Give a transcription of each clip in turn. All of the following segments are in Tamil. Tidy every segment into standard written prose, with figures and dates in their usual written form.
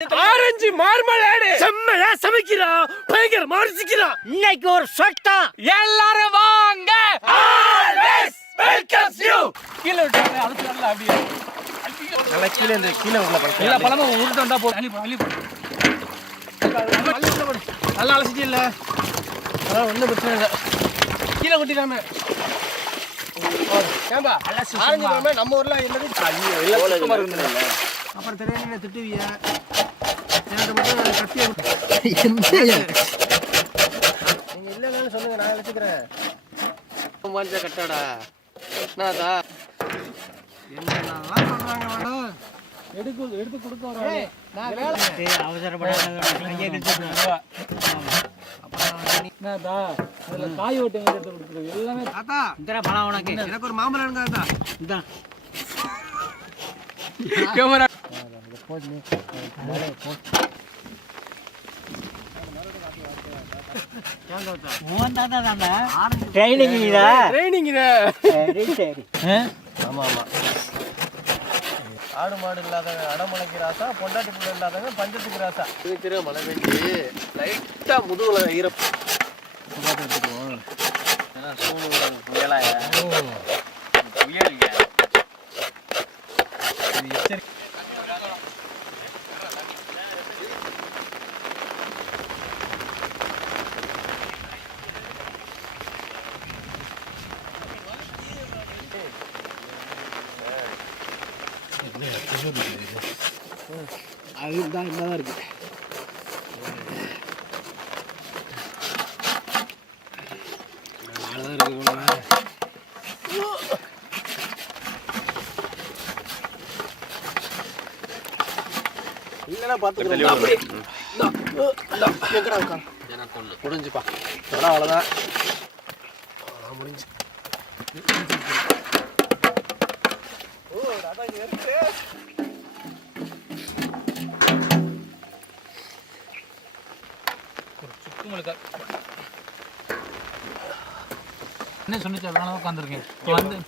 ஆரஞ்சு மார்மலேடு செம்மையா சமைக்கிறான், பயங்கரமா ருசிக்கிறான். இன்னைக்கு ஒரு சொட்டா. எல்லாரும் வாங்க. Always welcomes you. கீழ விட்டுறேன், அதுக்கு நல்லா அப்படியே நல்லா கீழ இந்த கீழ உள்ள பழம் எல்லா பழமும் உருட்டு வந்தா போ. அள்ளி அள்ளி நல்லா அலசிட்டு இல்ல, அதான் ஒன்றும் பிரச்சனை இல்லை. கீழே கொட்டிடாம ஏன்பா ஆரஞ்சு பழமே நம்ம ஊர்ல என்னது சுத்தமா இருக்குல்ல. அப்புறம் தெரியாம திட்டுவிய கத்திய நீங்க இல்லைன்னு சொல்லுங்க, நான் வச்சுக்கிறேன். கட்டாடா என்னதா என்னெல்லாம் சொல்றாங்க மேடம். எடுத்து கொடுக்க வர நான் வேலை அவசரப்படாத காய் ஓட்டு எடுத்து கொடுத்துருங்க எல்லாமே. தாத்தா இந்த பழம் உனக்கு, எனக்கு ஒரு மாம்பழம் எடுங்க தாத்தா. இதான் கேமரா ட்ரைனிங் சரி. ஆமா ஆமா. ஆடு மாடு இல்லாதவங்க அடமலைக்கு ராசா, பொண்டாட்டி புள்ள இல்லாதவங்க பஞ்சத்துக்கு ராசா. திரு மழை பெஞ்சு லைட்டா முதுகுல ஈரப்பு புயலாய புயல் அதுதான் என்னதான் இருக்கு. இல்லைன்னா பார்த்துக்கலாம். முடிஞ்சுப்பா, அவ்வளோதான் முடிஞ்சு. என்ன சொன்னிச்சு அதனால உட்காந்துருக்கேன் வந்து.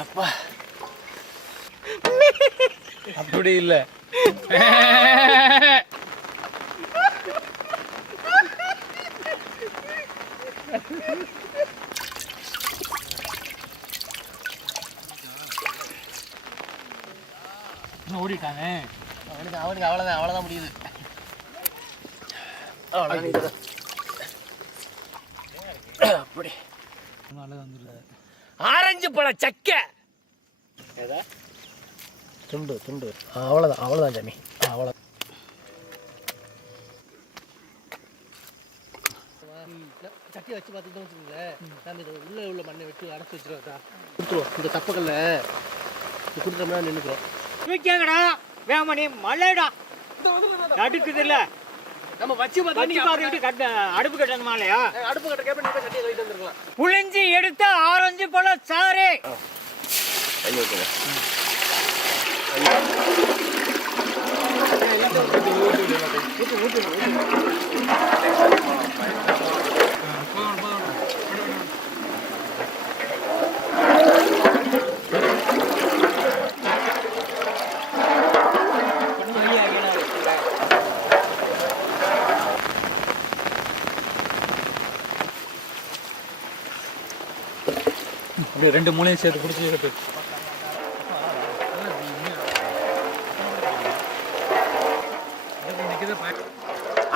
அப்பா அப்படி இல்ல, ஓடிட்டாங்க. அவனுக்கு அவ்வளவுதான் முடியுது. அப்படி ஆரஞ்சு பழ சக்கை துண்டு துண்டு அவ்வளோதான் சாமி, அவ்வளோ. சட்டி வச்சு பார்த்துட்டு வச்சுக்கோங்க. நம்ம இதை உள்ள மண்ணை வெட்டி அடைச்சி வச்சுருவோம். கொடுத்துருவோம் இந்த தப்பக்கல்ல கொடுத்தோம்னா நின்றுக்கிறோம். வேமணி மழைடா நடுக்குது இல்ல, நம்ம வச்சு பார்த்து அடுப்பு கட்டணுமா இல்லையா? அடுப்பு கட்ட கேப்ப நீங்க சட்டியை கழிட்டு வந்துருக்கலாம். புளிஞ்சி எடுத்த ஆரஞ்சு பழ சாறு. அப்படியே ரெண்டு மூணையும் சேர்த்து பிடிச்சி எடுத்து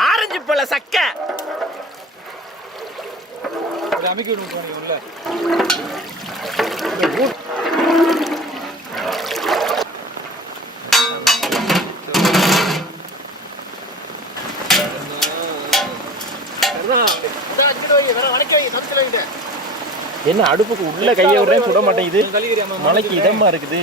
ஆரஞ்சு பழ சக்கை அமைக்க விடுவோம் உள்ள. என்ன அடுப்புக்கு உள்ள கையை விடுறேன் சுட மாட்டேங்குது. மலைக்கு இதமா இருக்குது.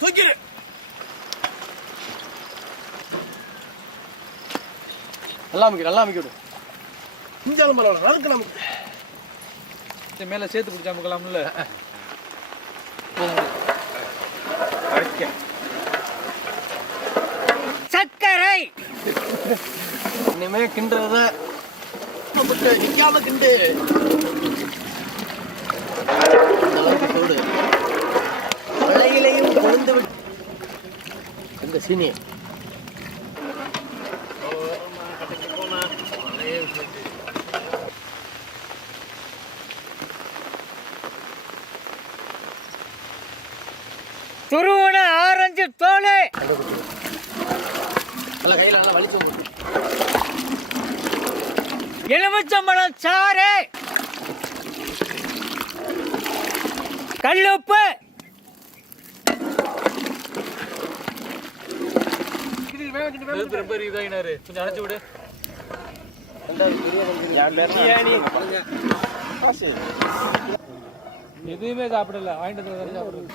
தூக்கிடு நல்லா அமைக்க விடு. இஞ்சாலும் பரவாயில்ல, நறுக்கு நமக்கு மேல சேர்த்து பிடிச்சா முக்கலாம்ல. சர்க்கரை இனிமே கிண்டுறத நிக்காம கிண்டு. சூடு மழையிலையும் கொழுந்து இந்த சீனி துருவன ஆரஞ்சு தோலை நல்லா கையில நல்லா வலிச்சு எலுமிச்சம்பழம் சாறு கல்லுப்பு ரொம்ப இதாகினாரு. கொஞ்சம் அணைச்சு விடு. எதுவுமே சாப்பிடல. வாங்கிட்டு வந்து சாப்பிடுறது.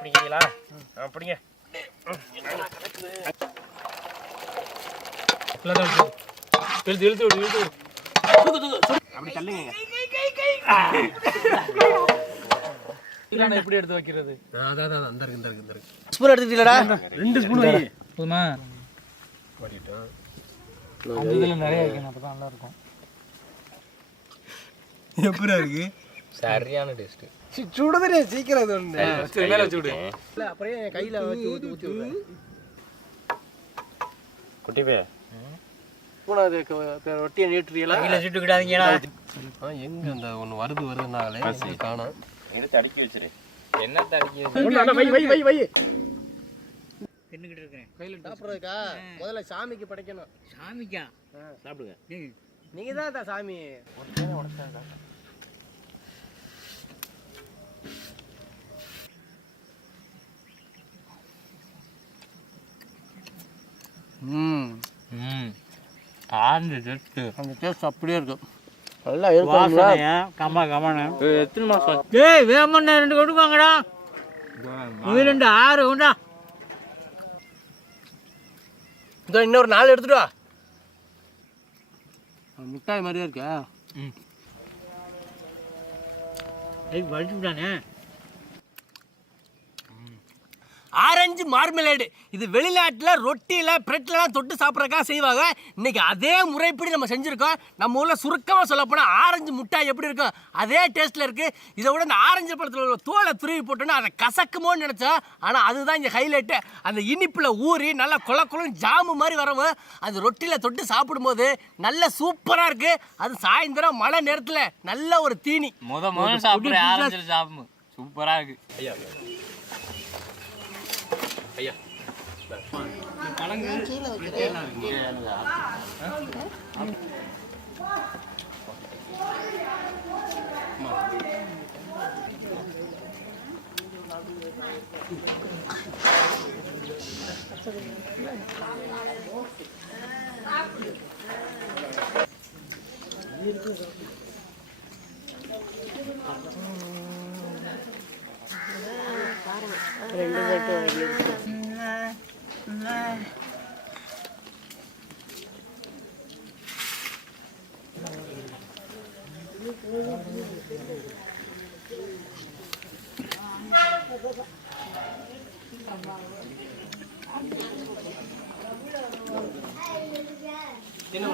பிடிக்கிறீங்களா? பிடிங்க. இழுத்து இழுத்து விடு, இழுத்து விடு. அப்படி தள்ளுங்க. இல்லைன்னா எப்படி எடுத்து வைக்கிறது? ஸ்பூன் எடுத்துட்டீங்களா? 2 ஸ்பூன் வை. போதுமா? அந்த இதில் நிறைய வைக்கணும், அப்போ தான் நல்லா இருக்கும். எப்படி இருக்கு? சரியான டேஸ்ட். சுடுதே சீக்கிரம் இது ஒன்று மேலே வச்சு விடு. இல்லை அப்படியே கையில் வச்சு ஊற்றி விடு. குட்டி பே மூணாவது ரொட்டியை நீட்டுறீங்களா? கையில் சுட்டுக்கிட்டாதீங்களா? எங்கே அந்த ஒன்று வருதுன்னாலே காணும். எடுத்து அடுக்கி வச்சிரு. என்ன அடுக்கி வச்சிரு? வை தின்னுக்கிட்டு இருக்கிறேன். கையில் சாப்பிட்றதுக்கா? முதல்ல சாமிக்கு படைக்கணும். சாமிக்கா? சாப்பிடுங்க. நீங்கள் தான் சாமி. Orange taste. அந்த டேஸ்ட் அப்படியே இருக்கும். நல்லா வாசனையா கம்மா கம்மான. எத்தனை மாசம்? ஏய் வேமண்ணா 2 கொடுப்பாங்கடா. இது 2 6 உண்டா. இதோ இன்னொரு 4 எடுத்துட்டு வா. மிட்டாய் மாதிரியே இருக்கா? ஏய் வலிச்சு விட்டானே. ஆரஞ்சு மார்மெலேடு. இது வெளிநாட்டில் ரொட்டியில் பிரெட்லாம் தொட்டு சாப்பிட்றக்கா செய்வாங்க. இன்றைக்கி அதே முறைப்படி நம்ம செஞ்சுருக்கோம். நம்ம ஊரில் சுருக்கமாக சொல்லப்போனால் ஆரஞ்சு முட்டாய் எப்படி இருக்கும் அதே டேஸ்ட்டில் இருக்குது. இதை விட இந்த ஆரஞ்சு பழத்தில் உள்ள தோலை துருவி போட்டோன்னா அதை கசக்குமோன்னு நினச்சோம். ஆனால் அதுதான் இங்கே ஹைலைட்டு. அந்த இனிப்பில் ஊறி நல்லா குளம் ஜாமு மாதிரி வரவும் அந்த ரொட்டியில் தொட்டு சாப்பிடும்போது நல்ல சூப்பராக இருக்குது. அது சாயந்தரம் மழை நேரத்தில் நல்ல ஒரு தீனி. முதல் சாப்பிட்ற ஆரஞ்சில் சாப்பிடும். சூப்பராக இருக்கு. ஐயா என்ன